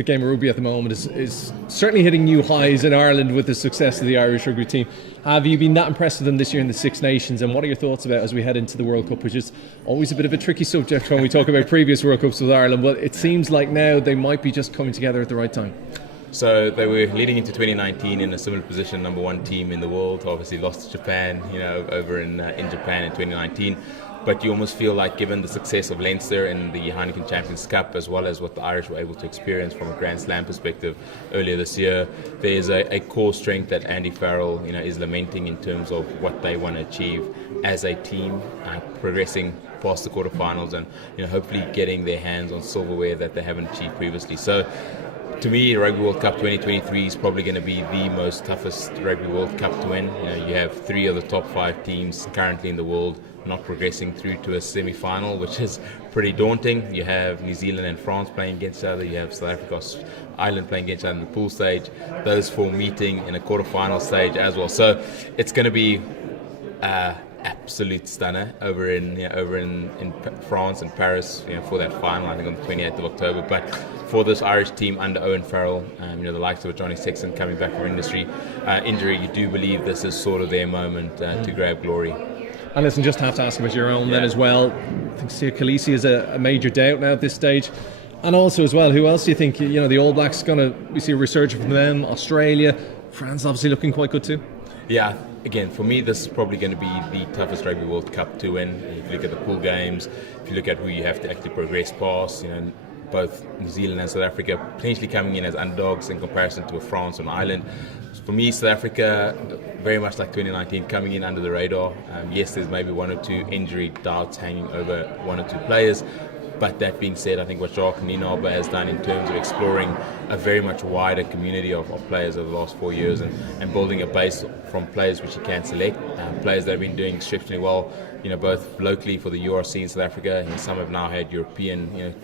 the game of rugby at the moment is certainly hitting new highs in Ireland with the success of the Irish rugby team. Have you been that impressed with them this year in the Six Nations, and what are your thoughts about as we head into the World Cup, which is always a bit of a tricky subject when we talk about previous World Cups with Ireland, but it seems like now they might be just coming together at the right time. So they were leading into 2019 in a similar position, number one team in the world. Obviously lost to Japan, over in Japan in 2019. But you almost feel like, given the success of Leinster in the Heineken Champions Cup, as well as what the Irish were able to experience from a Grand Slam perspective earlier this year, there's a core strength that Andy Farrell, is lamenting in terms of what they want to achieve as a team, progressing past the quarterfinals and hopefully getting their hands on silverware that they haven't achieved previously. So, to me, Rugby World Cup 2023 is probably going to be the most toughest Rugby World Cup to win. You have 3 of the top 5 teams currently in the world not progressing through to a semi-final, which is pretty daunting. You have New Zealand and France playing against each other. You have South Africa, Ireland playing against each other in the pool stage. Those 4 meeting in a quarter-final stage as well. So it's going to be absolute stunner over in France and Paris, for that final, I think on the 28th of October. But for this Irish team under Owen Farrell, the likes of Johnny Sexton coming back from injury, you do believe this is sort of their moment to grab glory. And listen, just have to ask about your own then as well. I think Sia Khaleesi is a major doubt now at this stage. And also as well, who else do you think, the All Blacks we see a resurgence from them, Australia, France obviously looking quite good too? Yeah, again, for me, this is probably going to be the toughest Rugby World Cup to win. If you look at the pool games, if you look at who you have to actually progress past, both New Zealand and South Africa potentially coming in as underdogs in comparison to France and Ireland. For me, South Africa, very much like 2019, coming in under the radar. Yes, there's maybe 1 or 2 injury doubts hanging over 1 or 2 players. But that being said, I think what Jacques Nienaber has done in terms of exploring a very much wider community of players over the last 4 years and building a base from players which he can select, players that have been doing exceptionally well, both locally for the URC in South Africa, and some have now had European,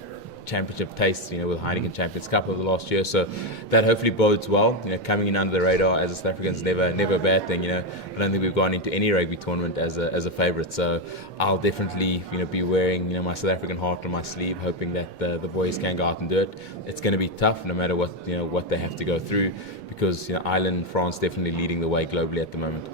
championship taste, with Heineken Champions Cup over the last year. So that hopefully bodes well. Coming in under the radar as a South African is never a bad thing. I don't think we've gone into any rugby tournament as a favourite. So I'll definitely be wearing my South African heart on my sleeve, hoping that the boys can go out and do it. It's going to be tough, no matter what what they have to go through, because Ireland and France definitely leading the way globally at the moment.